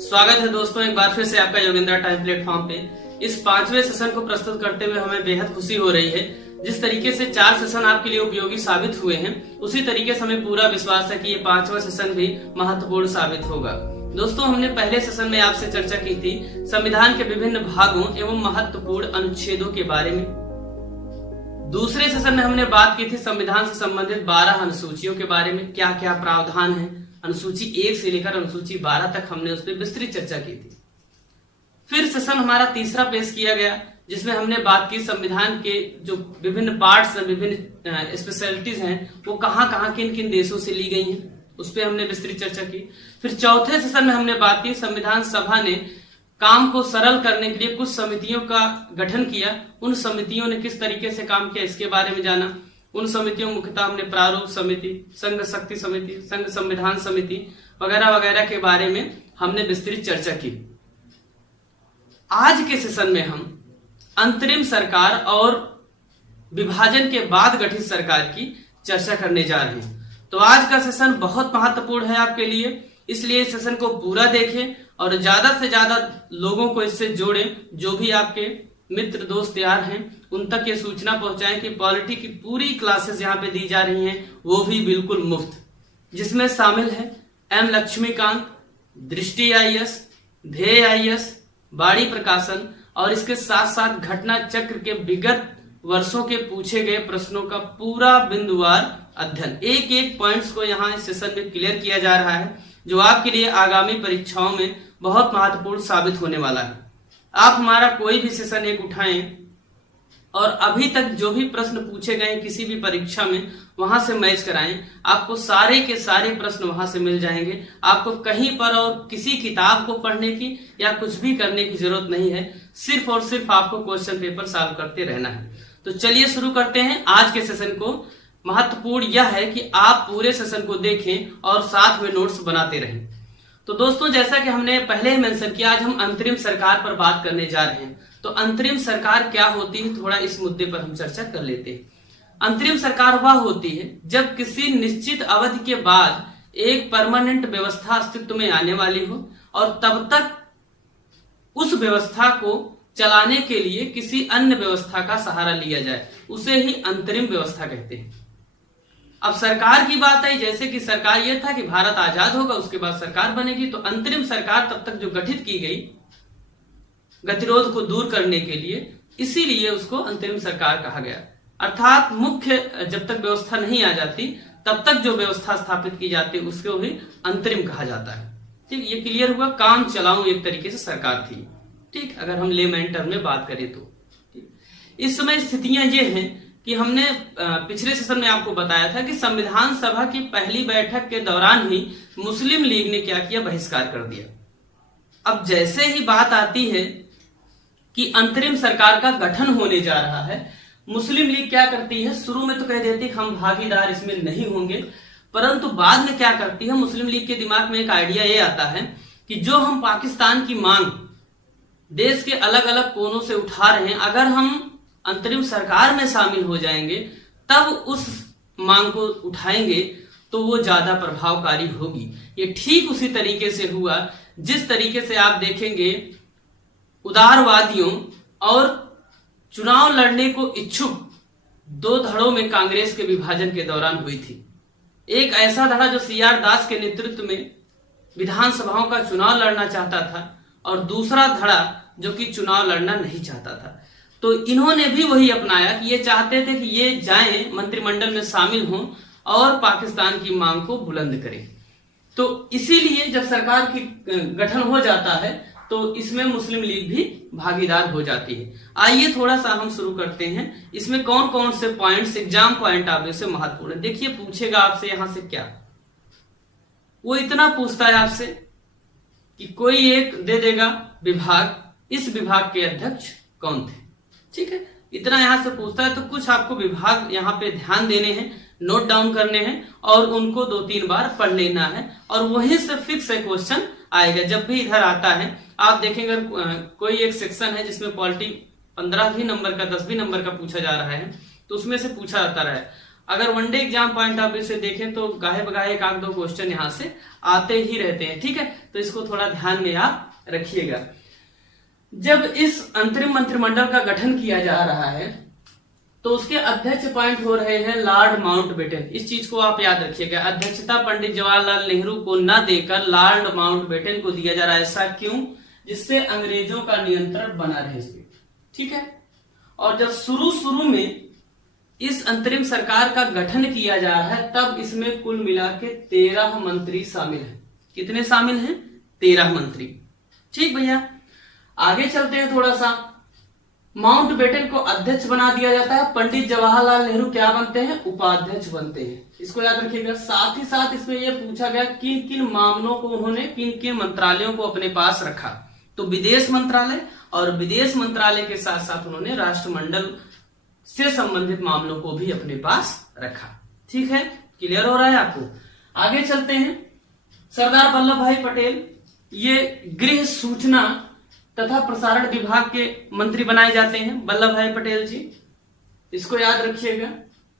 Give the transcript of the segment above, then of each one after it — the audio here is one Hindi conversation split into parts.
स्वागत है दोस्तों, एक बार फिर से आपका योगेंद्र टाइम प्लेटफॉर्म पे। इस 5वें सेशन को प्रस्तुत करते हुए हमें बेहद खुशी हो रही है। जिस तरीके से 4 सेशन आपके लिए उपयोगी साबित हुए हैं, उसी तरीके से हमें पूरा विश्वास है कि ये 5वां सेशन भी महत्वपूर्ण साबित होगा। दोस्तों, हमने पहले सेशन में आपसे चर्चा की थी संविधान के विभिन्न भागों एवं महत्वपूर्ण अनुच्छेदों के बारे में। दूसरे सेशन में हमने बात की थी संविधान से संबंधित 12 अनुसूचियों के बारे में, क्या क्या प्रावधान है। अनुसूची 1 से लेकर अनुसूची 12 तक हमने उस पर विस्तृत चर्चा की थी। फिर सेशन हमारा तीसरा पेश किया गया, जिसमें हमने बात की संविधान के जो विभिन्न पार्ट्स हैं, विभिन्न स्पेशलिटीज हैं, वो कहां किन किन देशों से ली गई हैं, उस पर हमने विस्तृत चर्चा की। फिर चौथे सेशन में हमने बात की संविधान सभा ने काम को सरल करने के लिए कुछ समितियों का गठन किया। उन समितियों ने किस तरीके से काम किया, इसके बारे में जाना। उन समितियों मुख्यतः हमने प्रारूप समिति, संघ शक्ति समिति, संघ संविधान समिति वगैरह वगैरह के बारे में हमने विस्तृत चर्चा की। आज के सेशन में हम अंतरिम सरकार और विभाजन के बाद गठित सरकार की चर्चा करने जा रहे हैं। तो आज का सेशन बहुत महत्वपूर्ण है आपके लिए, इसलिए इस सेशन को पूरा देखें और ज्यादा से ज्यादा लोगों को इससे जोड़ें। जो भी आपके मित्र दोस्त यार हैं, उन तक ये सूचना पहुंचाएं कि पॉलिटी की पूरी क्लासेस यहाँ पे दी जा रही हैं, वो भी बिल्कुल मुफ्त, जिसमें शामिल है एम लक्ष्मीकांत, दृष्टि IAS, ध्येय IAS, बाड़ी प्रकाशन और इसके साथ साथ घटना चक्र के विगत वर्षों के पूछे गए प्रश्नों का पूरा बिंदुवार अध्ययन। एक एक पॉइंट्स को यहाँ इस सेशन में क्लियर किया जा रहा है, जो आपके लिए आगामी परीक्षाओं में बहुत महत्वपूर्ण साबित होने वाला है। आप हमारा कोई भी सेशन एक उठाएं और अभी तक जो भी प्रश्न पूछे गए किसी भी परीक्षा में, वहां से मैच कराएं। आपको सारे के सारे प्रश्न वहां से मिल जाएंगे। आपको कहीं पर और किसी किताब को पढ़ने की या कुछ भी करने की जरूरत नहीं है, सिर्फ और सिर्फ आपको क्वेश्चन पेपर सॉल्व करते रहना है। तो चलिए शुरू करते हैं आज के सेशन को। महत्वपूर्ण यह है कि आप पूरे सेशन को देखें और साथ में नोट्स बनाते रहें। तो दोस्तों, जैसा कि हमने पहले ही मेंशन किया, आज हम अंतरिम सरकार पर बात करने जा रहे हैं। तो अंतरिम सरकार क्या होती है, थोड़ा इस मुद्दे पर हम चर्चा कर लेते हैं। अंतरिम सरकार वह होती है जब किसी निश्चित अवधि के बाद एक परमानेंट व्यवस्था अस्तित्व में आने वाली हो और तब तक उस व्यवस्था को चलाने के लिए किसी अन्य व्यवस्था का सहारा लिया जाए, उसे ही अंतरिम व्यवस्था कहते हैं। अब सरकार की बात आई, जैसे कि सरकार यह था कि भारत आजाद होगा, उसके बाद सरकार बनेगी। तो अंतरिम सरकार तब तक जो गठित की गई गतिरोध को दूर करने के लिए, इसीलिए उसको अंतरिम सरकार कहा गया। अर्थात मुख्य जब तक व्यवस्था नहीं आ जाती तब तक जो व्यवस्था स्थापित की जाती है उसको भी अंतरिम कहा जाता है। ठीक, ये क्लियर हुआ। काम चलाऊं एक तरीके से सरकार थी। ठीक, अगर हम लेमैन टर्म में बात करें तो इस समय स्थितियां ये हैं कि हमने पिछले सेशन में आपको बताया था कि संविधान सभा की पहली बैठक के दौरान ही मुस्लिम लीग ने क्या किया, बहिष्कार कर दिया। अब जैसे ही बात आती है कि अंतरिम सरकार का गठन होने जा रहा है, मुस्लिम लीग क्या करती है, शुरू में तो कह देती है हम भागीदार इसमें नहीं होंगे, परंतु बाद में क्या करती है, मुस्लिम लीग के दिमाग में एक आइडिया ये आता है कि जो हम पाकिस्तान की मांग देश के अलग अलग कोनों से उठा रहे हैं, अगर हम अंतरिम सरकार में शामिल हो जाएंगे तब उस मांग को उठाएंगे तो वो ज्यादा प्रभावकारी होगी। ये ठीक उसी तरीके से हुआ जिस तरीके से आप देखेंगे उदारवादियों और चुनाव लड़ने को इच्छुक 2 धड़ों में कांग्रेस के विभाजन के दौरान हुई थी। एक ऐसा धड़ा जो CR दास के नेतृत्व में विधानसभाओं का चुनाव लड़ना चाहता था और दूसरा धड़ा जो कि चुनाव लड़ना नहीं चाहता था। तो इन्होंने भी वही अपनाया कि ये चाहते थे कि ये जाएं मंत्रिमंडल में शामिल हों और पाकिस्तान की मांग को बुलंद करें। तो इसीलिए जब सरकार की गठन हो जाता है तो इसमें मुस्लिम लीग भी भागीदार हो जाती है। आइए थोड़ा सा हम शुरू करते हैं। इसमें कौन कौन से पॉइंट्स एग्जाम पॉइंट ऑफ से महत्वपूर्ण है। देखिए, पूछेगा आपसे यहां से क्या, वो इतना पूछता है आपसे कि कोई एक दे देगा विभाग, इस विभाग के अध्यक्ष कौन थे। ठीक है, इतना यहां से पूछता है तो कुछ आपको विभाग यहाँ पे ध्यान देने हैं, नोट डाउन करने हैं और उनको 2-3 बार पढ़ लेना है और वहीं से फिक्स है क्वेश्चन आएगा। जब भी इधर आता है आप देखेंगे कोई एक सेक्शन है जिसमें पॉलिटी 15 भी नंबर का 10 भी नंबर का पूछा जा रहा है, तो उसमें से पूछा जाता रहा है अगर one day exam point of view से देखें तो गाहे बगाहे एक आध दो क्वेश्चन यहाँ से आते ही रहते हैं, ठीक है। तो इसको थोड़ा ध्यान में आप रखिएगा। जब इस अंतरिम मंत्रिमंडल का गठन किया जा रहा है तो उसके अध्यक्ष पॉइंट हो रहे हैं लॉर्ड माउंटबेटन। इस चीज को आप याद रखिएगा, अध्यक्षता पंडित जवाहरलाल नेहरू को न देकर लॉर्ड माउंटबेटन को दिया जा रहा है। ऐसा क्यों? जिससे अंग्रेजों का नियंत्रण बना रहे इस पे, ठीक है। और जब शुरू में इस अंतरिम सरकार का गठन किया जा रहा है तब इसमें कुल मिला के 13 मंत्री शामिल हैं। कितने शामिल हैं? 13 मंत्री, ठीक भैया। आगे चलते हैं थोड़ा सा। माउंटबेटन को अध्यक्ष बना दिया जाता है, पंडित जवाहरलाल नेहरू क्या बनते हैं? उपाध्यक्ष बनते हैं। इसको याद रखिएगा। साथ ही साथ इसमें यह पूछा गया किन किन मामलों को उन्होंने, किन किन मंत्रालयों को अपने पास रखा। तो विदेश मंत्रालय, और विदेश मंत्रालय के साथ साथ उन्होंने राष्ट्रमंडल से संबंधित मामलों को भी अपने पास रखा, ठीक है। क्लियर हो रहा है आपको? आगे चलते हैं। सरदार वल्लभ भाई पटेल ये गृह सूचना तथा प्रसारण विभाग के मंत्री बनाए जाते हैं, वल्लभ भाई पटेल जी। इसको याद रखिएगा,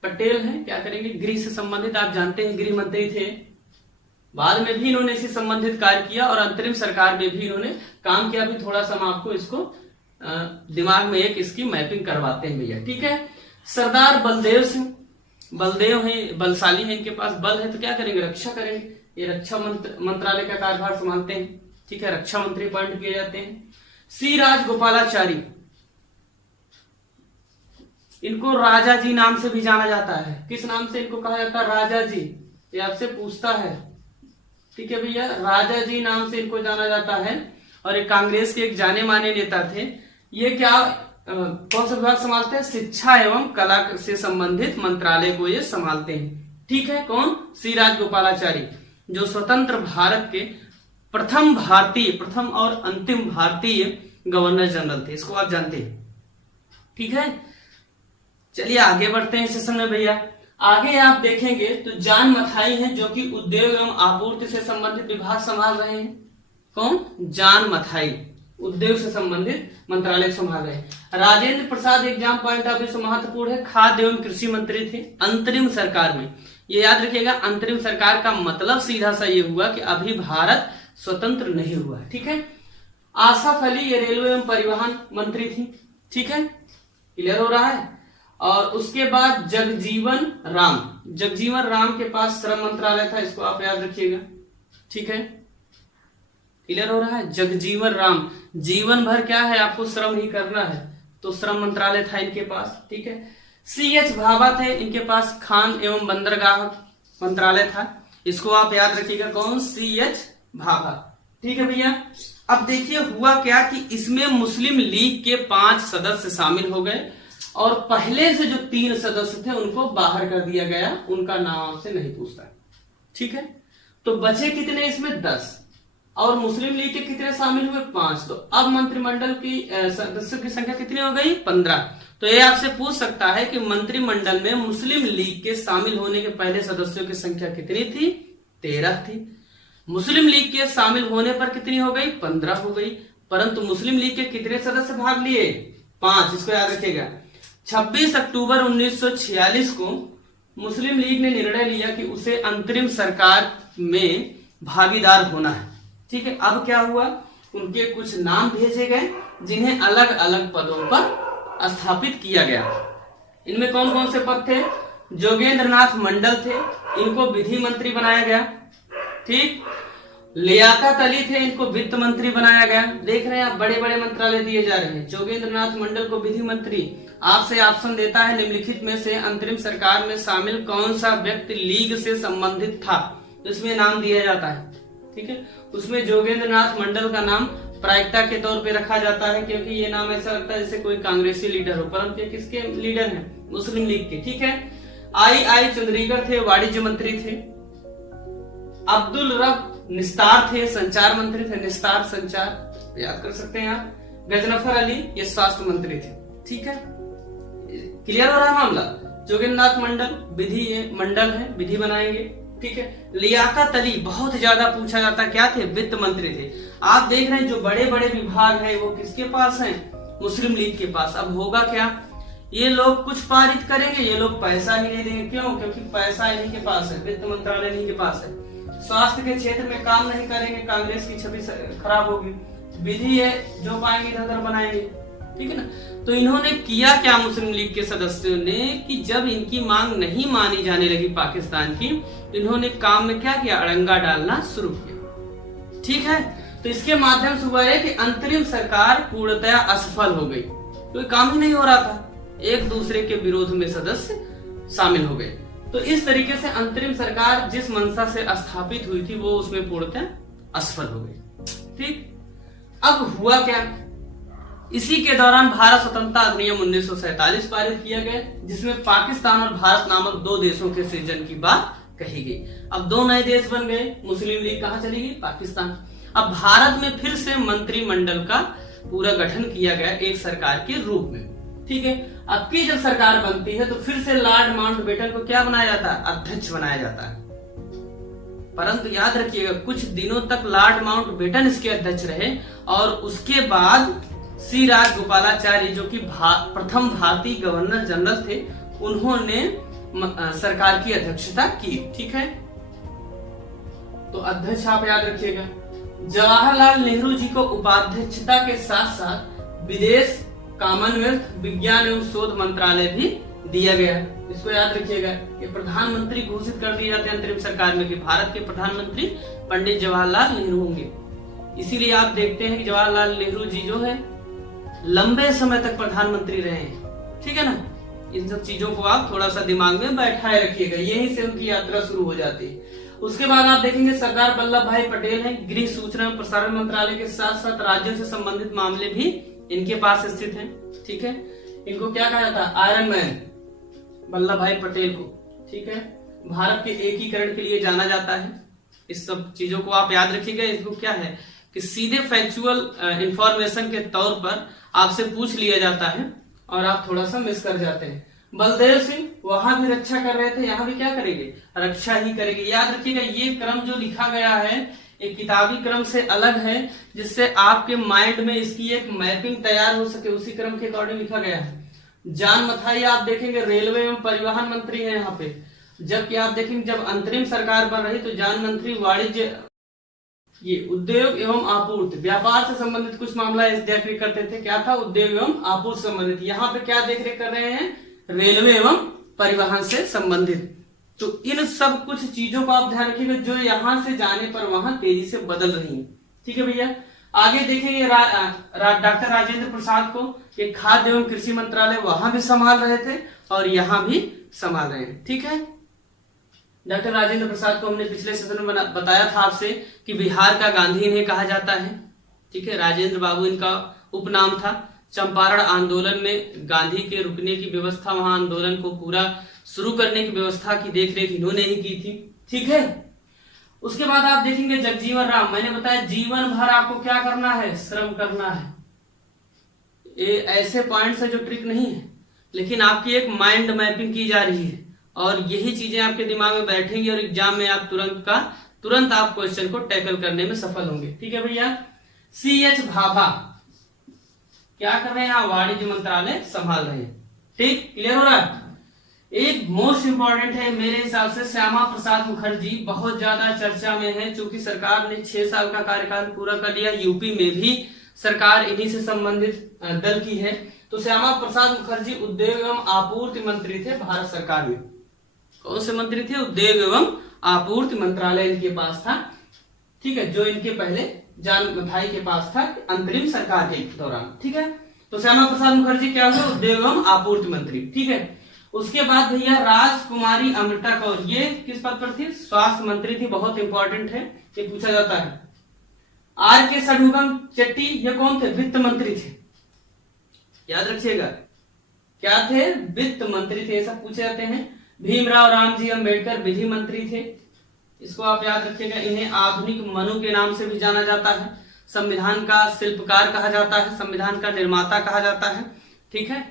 पटेल हैं, क्या करेंगे? गृह से संबंधित, आप जानते हैं गृह मंत्री थे। बाद में भी इन्होंने इससे संबंधित कार्य किया और अंतरिम सरकार में भी इन्होंने काम किया। भी थोड़ा सा हम आपको इसको दिमाग में एक इसकी मैपिंग करवाते हैं भैया, ठीक है। सरदार बलदेव सिंह, बलदेव हैं, बलशाली है, इनके पास बल है तो क्या करेंगे? रक्षा करेंगे। ये रक्षा मंत्रालय का कार्यभार संभालते हैं, ठीक है। रक्षा मंत्री अपॉइंट किए जाते हैं। सी राजगोपालाचारी, इनको राजा जी नाम से भी जाना जाता है। किस नाम से इनको कहा जाता है? राजा जी। ये आपसे पूछता है, ठीक है भैया। राजा जी नाम से इनको जाना जाता है और एक कांग्रेस के एक जाने माने नेता थे। ये क्या कौन सा विभाग संभालते हैं? शिक्षा एवं कला से संबंधित मंत्रालय को ये संभालते हैं, ठीक है। कौन? सी राजगोपालाचारी, जो स्वतंत्र भारत के प्रथम और अंतिम भारतीय गवर्नर जनरल थे। इसको आप जानते हैं, ठीक है। चलिए आगे बढ़ते हैं सेशन में भैया। आगे आप देखेंगे तो जॉन मथाई हैं जो कि उद्योग एवं आपूर्ति से संबंधित विभाग संभाल रहे हैं। कौन? जॉन मथाई उद्योग से संबंधित मंत्रालय संभाल रहे हैं। Rajendra Prasad exam point of view से महत्वपूर्ण है, खाद्य एवं कृषि मंत्री थे अंतरिम सरकार में। ये याद रखिएगा, अंतरिम सरकार का मतलब सीधा सा ये हुआ कि अभी भारत स्वतंत्र नहीं हुआ है, ठीक है। आसफ अली ये रेलवे एवं परिवहन मंत्री थी, ठीक है। क्लियर हो रहा है? और उसके बाद जगजीवन राम के पास श्रम मंत्रालय था। इसको आप याद रखिएगा, ठीक है। क्लियर हो रहा है? जगजीवन राम, जीवन भर क्या है? आपको श्रम ही करना है, तो श्रम मंत्रालय था इनके पास, ठीक है। CH भाभा थे, इनके पास खान एवं बंदरगाह मंत्रालय था। इसको आप याद रखिएगा, कौन? CH भाभा, ठीक है भैया। अब देखिए हुआ क्या कि इसमें मुस्लिम लीग के 5 सदस्य शामिल हो गए और पहले से जो 3 सदस्य थे उनको बाहर कर दिया गया, उनका नाम आपसे नहीं पूछता, ठीक है। तो बचे कितने इसमें? 10, और मुस्लिम लीग के कितने शामिल हुए? 5। तो अब मंत्रिमंडल की सदस्यों की संख्या कितनी हो गई? 15। तो ये आपसे पूछ सकता है कि मंत्रिमंडल में मुस्लिम लीग के शामिल होने के पहले सदस्यों की संख्या कितनी थी? 13 थी। मुस्लिम लीग के शामिल होने पर कितनी हो गई? 15 हो गई। परंतु मुस्लिम लीग के कितने सदस्य भाग लिए? 5। इसको याद रखिएगा। 26 अक्टूबर 1946 को मुस्लिम लीग ने निर्णय लिया कि उसे अंतरिम सरकार में भागीदार होना है, ठीक है। अब क्या हुआ? उनके कुछ नाम भेजे गए जिन्हें अलग अलग पदों पर स्थापित किया गया। इनमें कौन कौन से पद थे? जोगेंद्रनाथ मंडल थे, इनको विधि मंत्री बनाया गया, ठीक। लियाकत अली थे, इनको वित्त मंत्री बनाया गया। देख रहे हैं आप, बड़े बड़े मंत्रालय दिए जा रहे हैं। जोगेंद्रनाथ मंडल को विधि मंत्री। आपसे ऑप्शन देता है निम्नलिखित में से अंतरिम सरकार में शामिल कौन सा व्यक्ति लीग से संबंधित था, तो इसमें नाम दिया जाता है, ठीक है। उसमें जोगेंद्रनाथ मंडल का नाम प्रायिकता के तौर पे रखा जाता है क्योंकि ये नाम ऐसा लगता है जैसे कोई कांग्रेसी लीडर हो, परंतु किसके लीडर हैं? मुस्लिम लीग के, ठीक है। आई चंद्रीकर थे, वाणिज्य मंत्री थे। अब्दुल रब निस्तार थे, संचार मंत्री थे, निस्तार संचार याद कर सकते हैं आप। गजनफर अली ये स्वास्थ्य मंत्री थे, ठीक है। क्लियर हो रहा है मामला? जोगेंद्रनाथ मंडल विधि मंडल है, विधि बनाएंगे, ठीक है। लियाकत अली बहुत ज्यादा पूछा जाता, क्या थे? वित्त मंत्री थे। आप देख रहे हैं जो बड़े बड़े विभाग हैं वो किसके पास हैं? मुस्लिम लीग के पास। अब होगा क्या? ये लोग कुछ पारित करेंगे, ये लोग पैसा ही नहीं देंगे। क्यों? क्योंकि पैसा इन्हीं के पास है, वित्त मंत्रालय इन्हीं के पास है। स्वास्थ्य के क्षेत्र में काम नहीं करेंगे, कांग्रेस की छवि खराब होगी। विधि है, जो पाएंगे इधर उधर बनाएंगे, ठीक है ना। तो इन्होंने किया क्या मुस्लिम लीग के सदस्यों ने कि जब इनकी मांग नहीं मानी जाने लगी पाकिस्तान की, तो इन्होंने काम में क्या किया, अड़ंगा डालना शुरू किया, ठीक है। तो इसके माध्यम से हुआ है कि अंतरिम सरकार पूर्णतया असफल हो गई, कोई काम ही नहीं हो रहा था, एक दूसरे के विरोध में सदस्य शामिल हो गए। तो इस तरीके से अंतरिम सरकार जिस मंशा से स्थापित हुई थी वो उसमें पूर्णतः असफल हो गई, ठीक। अब हुआ क्या, इसी के दौरान भारत स्वतंत्रता अधिनियम 1947 पारित किया गया, जिसमें पाकिस्तान और भारत नामक दो देशों के सृजन की बात कही गई। अब दो नए देश बन गए, मुस्लिम लीग कहां चली गई, पाकिस्तान। अब भारत में फिर से मंत्रिमंडल का पूरा गठन किया गया एक सरकार के रूप में, ठीक है। अब की जब सरकार बनती है तो फिर से लॉर्ड माउंटबेटन को क्या बनाया जाता है, अध्यक्ष बनाया जाता है। परंतु याद रखिएगा कुछ दिनों तक लॉर्ड माउंटबेटन इसके अध्यक्ष रहे और उसके बाद सी राजगोपालाचारी जो कि प्रथम भारतीय गवर्नर जनरल थे, उन्होंने सरकार की अध्यक्षता की, ठीक है। तो अध्यक्ष आप याद रखिएगा। जवाहरलाल नेहरू जी को उपाध्यक्षता के साथ साथ विदेश, कॉमनवेल्थ, विज्ञान एवं शोध मंत्रालय भी दिया गया। इसको याद रखिएगा। ये प्रधानमंत्री घोषित कर दिए जाते हैं अंतरिम सरकार में कि भारत के प्रधानमंत्री पंडित जवाहरलाल नेहरू होंगे। इसीलिए आप देखते हैं कि जवाहरलाल नेहरू जी जो है लंबे समय तक प्रधानमंत्री रहे हैं, ठीक है ना। इन सब चीजों को आप थोड़ा सा दिमाग में बैठाए रखिएगा, यहीं से उनकी यात्रा शुरू हो जाती है। उसके बाद आप देखेंगे सरदार वल्लभ भाई पटेल हैं, गृह, सूचना एवं प्रसारण मंत्रालय के साथ साथ राज्यों से संबंधित मामले भी इनके पास स्थित हैं, ठीक है। इनको क्या कहा जाता है, आयरन मैन, वल्लभ भाई पटेल को, ठीक है। भारत के एकीकरण के लिए जाना जाता है। इस सब चीजों को आप याद रखिएगा। इसको क्या है कि सीधे फैक्चुअल इंफॉर्मेशन के तौर पर आपसे पूछ लिया जाता है और आप थोड़ा सा मिस कर जाते हैं। बलदेव सिंह वहां भी रक्षा कर रहे थे, यहाँ भी क्या करेंगे, रक्षा ही करेंगे। याद रखिएगा ये क्रम जो लिखा गया है एक किताबी क्रम से अलग है, जिससे आपके माइंड में इसकी एक मैपिंग तैयार हो सके, उसी क्रम के अकॉर्डिंग लिखा गया है। जान मथाई आप देखेंगे रेलवे एवं परिवहन मंत्री है यहाँ पे, जबकि आप देखेंगे जब अंतरिम सरकार बन रही तो जान मंत्री वाणिज्य, ये उद्योग एवं आपूर्ति, व्यापार से संबंधित कुछ मामला इस देखरेख करते थे। क्या था, उद्योग एवं आपूर्ति संबंधित। यहाँ पे क्या देखरेख कर रहे हैं, रेलवे एवं परिवहन से संबंधित। तो इन सब कुछ चीजों को आप ध्यान रखिएगा जो यहाँ से जाने पर वहां तेजी से बदल रही है, ठीक है भैया। आगे देखेंगे डॉक्टर राजेंद्र प्रसाद को ये खाद्य एवं कृषि मंत्रालय वहां भी संभाल रहे थे और यहाँ भी संभाल रहे हैं, ठीक है। डॉक्टर राजेंद्र प्रसाद को हमने पिछले सेशन में बताया था आपसे कि बिहार का गांधी इन्हें कहा जाता है, ठीक है। राजेंद्र बाबू इनका उपनाम था। चंपारण आंदोलन में गांधी के रुकने की व्यवस्था, वहां आंदोलन को पूरा शुरू करने की व्यवस्था की देखरेख इन्होंने ही की थी, ठीक है। उसके बाद आप देखेंगे जगजीवन राम, मैंने बताया जीवन भर आपको क्या करना है, श्रम करना है। ये ऐसे पॉइंट्स है जो ट्रिक नहीं है, लेकिन आपकी एक माइंड मैपिंग की जा रही है और यही चीजें आपके दिमाग में बैठेंगी और एग्जाम में आप तुरंत आप क्वेश्चन को टैकल करने में सफल होंगे, ठीक है भैया। CH भाभा क्या कर रहे हैं, यहाँ वाणिज्य मंत्रालय संभाल रहे हैं, ठीक, क्लियर हो रहा है। एक मोस्ट इंपॉर्टेंट है मेरे हिसाब से श्यामा प्रसाद मुखर्जी, बहुत ज्यादा चर्चा में है क्योंकि सरकार ने 6 साल का कार्यकाल पूरा कर लिया। यूपी में भी सरकार इन्हीं से संबंधित दल की है। तो श्यामा प्रसाद मुखर्जी उद्योग एवं आपूर्ति मंत्री थे भारत सरकार में। कौन से मंत्री थे, उद्योग एवं आपूर्ति मंत्रालय इनके पास था, ठीक है, जो इनके पहले जान मथाई के पास था अंतरिम सरकार के दौरान, ठीक है। तो श्यामा प्रसाद मुखर्जी क्या हुए, उद्योग एवं आपूर्ति मंत्री, ठीक है। उसके बाद भैया राजकुमारी अमृता कौर, ये किस पद पर थी, स्वास्थ्य मंत्री थी, बहुत इंपॉर्टेंट है, ये पूछा जाता है। RK षणमुगम चेट्टी, ये कौन थे, वित्त मंत्री थे, याद रखिएगा, क्या थे, वित्त मंत्री थे, सब पूछे जाते हैं। भीमराव रामजी अंबेडकर विधि मंत्री थे, इसको आप याद रखिएगा। इन्हें आधुनिक मनु के नाम से भी जाना जाता है। संविधान का शिल्पकार कहा जाता है, संविधान का निर्माता कहा जाता है, ठीक है।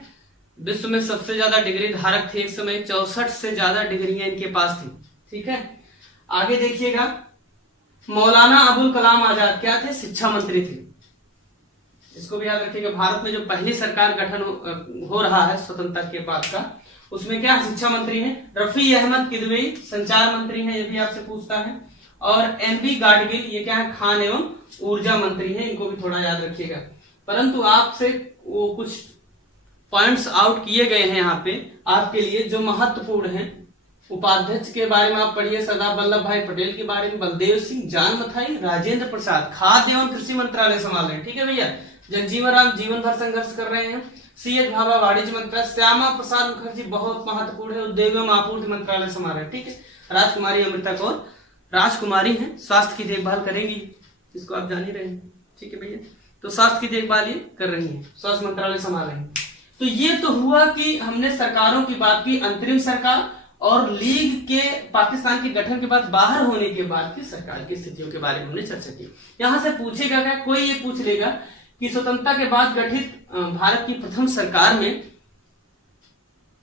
विश्व में सबसे ज्यादा डिग्री धारक थे एक समय, 64 से ज्यादा डिग्रियां इनके पास थी, ठीक है। आगे देखिएगा मौलाना अबुल कलाम आजाद क्या थे, शिक्षा मंत्री थे, इसको भी याद रखिएगा। भारत में जो पहली सरकार गठन हो रहा है स्वतंत्रता के बाद का, उसमें क्या शिक्षा मंत्री हैं रफी अहमद किदवई, संचार मंत्री हैं, ये भी आपसे पूछता है, और एमबी गाडगिल, ये क्या है खान एवं ऊर्जा मंत्री हैं, इनको भी थोड़ा याद रखिएगा। परंतु आपसे वो कुछ पॉइंट्स आउट किए गए हैं यहाँ पे आपके लिए जो महत्वपूर्ण हैं। उपाध्यक्ष के बारे में आप पढ़िए, सरदार वल्लभ भाई पटेल के बारे में, बलदेव सिंह, जान मथाई, राजेंद्र प्रसाद खाद्य एवं कृषि मंत्रालय संभाल रहे हैं, ठीक है भैया। जगजीवन राम जीवन भर संघर्ष कर रहे हैं। सीएच भाभा वाणिज्य मंत्रालय, श्यामा प्रसाद मुखर्जी बहुत महत्वपूर्ण है, उद्योग एवं आपूर्ति मंत्रालय संभाल रहे हैं, ठीक है। राजकुमारी अमृता कौर राजकुमारी हैं, स्वास्थ्य की देखभाल करेंगी, इसको आप जान ही रहे हैं, ठीक है भैया। तो स्वास्थ्य की देखभाल ये कर रही है, स्वास्थ्य मंत्रालय संभाल रहे हैं। तो ये तो हुआ कि हमने सरकारों की बात की, अंतरिम सरकार और लीग के पाकिस्तान के गठन के बाद बाहर होने के बाद की सरकार की स्थितियों के बारे में हमने चर्चा की। यहां से पूछेगा क्या, कोई ये पूछ लेगा कि स्वतंत्रता के बाद गठित भारत की प्रथम सरकार में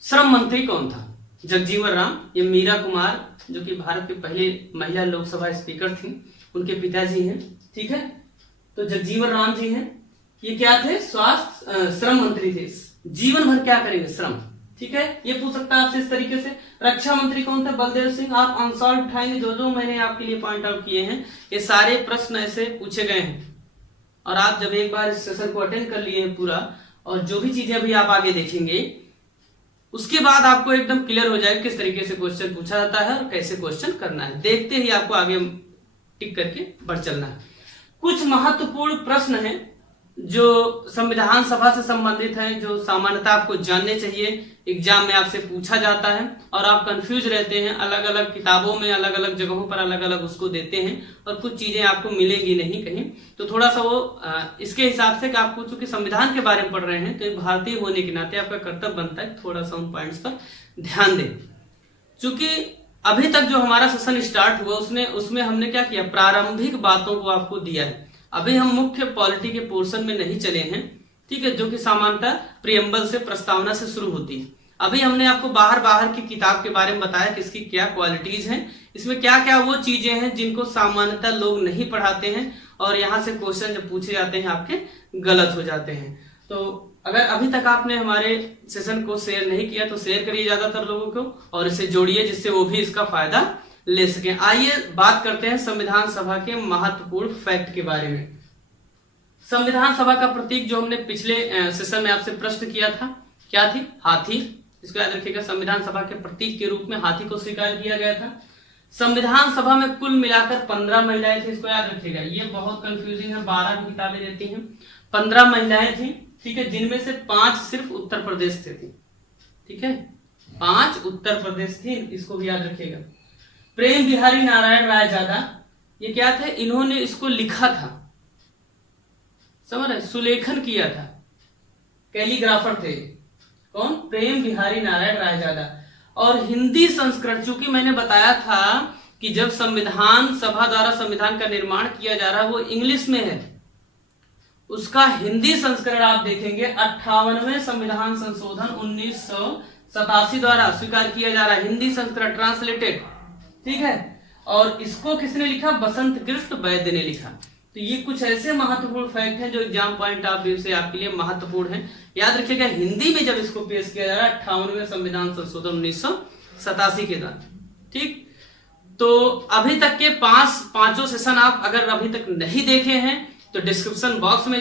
श्रम मंत्री कौन था? जगजीवन राम, ये मीरा कुमार जो कि भारत के पहले महिला लोकसभा स्पीकर थी, उनके पिताजी हैं, ठीक है। तो जगजीवन राम जी हैं, ये क्या थे? स्वास्थ्य श्रम मंत्री थे, जीवन भर क्या करेंगे? श्रम, ठीक है। ये पूछ सकता है आपसे इस तरीके से। रक्षा मंत्री कौन थे? बलदेव सिंह। आप आंसर उठाएंगे, जो मैंने आपके लिए पॉइंट आउट किए हैं ये सारे प्रश्न ऐसे पूछे गए हैं। और आप जब एक बार इस सेशन को अटेंड कर लिए पूरा, और जो भी चीजें अभी आप आगे देखेंगे उसके बाद आपको एकदम क्लियर हो जाएगा किस तरीके से क्वेश्चन पूछा जाता है और कैसे क्वेश्चन करना है। देखते ही आपको आगे टिक करके बढ़ चलना है। कुछ महत्वपूर्ण प्रश्न हैं जो संविधान सभा से संबंधित है, जो सामान्यतः आपको जानने चाहिए, एग्जाम में आपसे पूछा जाता है और आप कंफ्यूज रहते हैं, अलग अलग किताबों में अलग अलग जगहों पर अलग अलग उसको देते हैं और कुछ चीजें आपको मिलेंगी नहीं कहीं। तो थोड़ा सा वो इसके हिसाब से कि आपको चूंकि संविधान के बारे में पढ़ रहे हैं तो एक भारतीय होने के नाते आपका कर्तव्य बनता है थोड़ा सा उन पॉइंट्स पर ध्यान दें। चूंकि अभी तक जो हमारा सेशन स्टार्ट हुआ उसमें हमने क्या किया, प्रारंभिक बातों को आपको दिया है। अभी हम मुख्य पॉलिटी के पोर्शन में नहीं चले हैं, ठीक है, जो कि सामान्यतः प्रियम्बल से, प्रस्तावना से शुरू होती है। अभी हमने आपको बाहर की किताब के बारे में बताया कि इसकी क्या क्वालिटीज हैं, इसमें क्या क्या वो चीजें हैं जिनको सामान्यतः लोग नहीं पढ़ाते हैं और यहाँ से क्वेश्चन जब पूछे जाते हैं आपके गलत हो जाते हैं। तो अगर अभी तक आपने हमारे सेशन को शेयर नहीं किया तो शेयर करिए ज्यादातर लोगों को और इसे जोड़िए जिससे वो भी इसका फायदा ले सके। आइए बात करते हैं संविधान सभा के महत्वपूर्ण फैक्ट के बारे में। संविधान सभा का प्रतीक जो हमने पिछले सेशन में आपसे प्रश्न किया था क्या थी? हाथी। इसको याद रखिएगा, संविधान सभा के प्रतीक के रूप में हाथी को स्वीकार किया गया था। संविधान सभा में कुल मिलाकर 15 महिलाएं थी, इसको याद रखिएगा, ये बहुत कंफ्यूजिंग है, 12 की किताबें देती हैं। 15 महिलाएं थी, ठीक है, जिनमें से 5 सिर्फ उत्तर प्रदेश से थी, ठीक है, 5 उत्तर प्रदेश थी, इसको भी याद रखिएगा। प्रेम बिहारी नारायण रायजादा, ये क्या थे? इन्होंने इसको लिखा था, समझ रहे, सुलेखन किया था, कैलीग्राफर थे। कौन? प्रेम बिहारी नारायण रायजादा। और हिंदी संस्करण, चूंकि मैंने बताया था कि जब संविधान सभा द्वारा संविधान का निर्माण किया जा रहा है वो इंग्लिश में है, उसका हिंदी संस्करण आप देखेंगे 58वें संविधान संशोधन 1987 द्वारा स्वीकार किया जा रहा है, हिंदी संस्करण ट्रांसलेटेड, ठीक है। और इसको किसने लिखा? बसंत कृष्ण वैद्य ने लिखा। तो ये कुछ ऐसे महत्वपूर्ण फैक्ट हैं जो एग्जाम पॉइंट ऑफ व्यू से आपके लिए महत्वपूर्ण है। याद रखिएगा, हिंदी में जब इसको पेश किया जा रहा है 58वें संविधान संशोधन 1987 के द्वारा, ठीक। तो अभी तक के पांचों सेशन आप अगर अभी तक नहीं देखे हैं तो डिस्क्रिप्शन बॉक्स में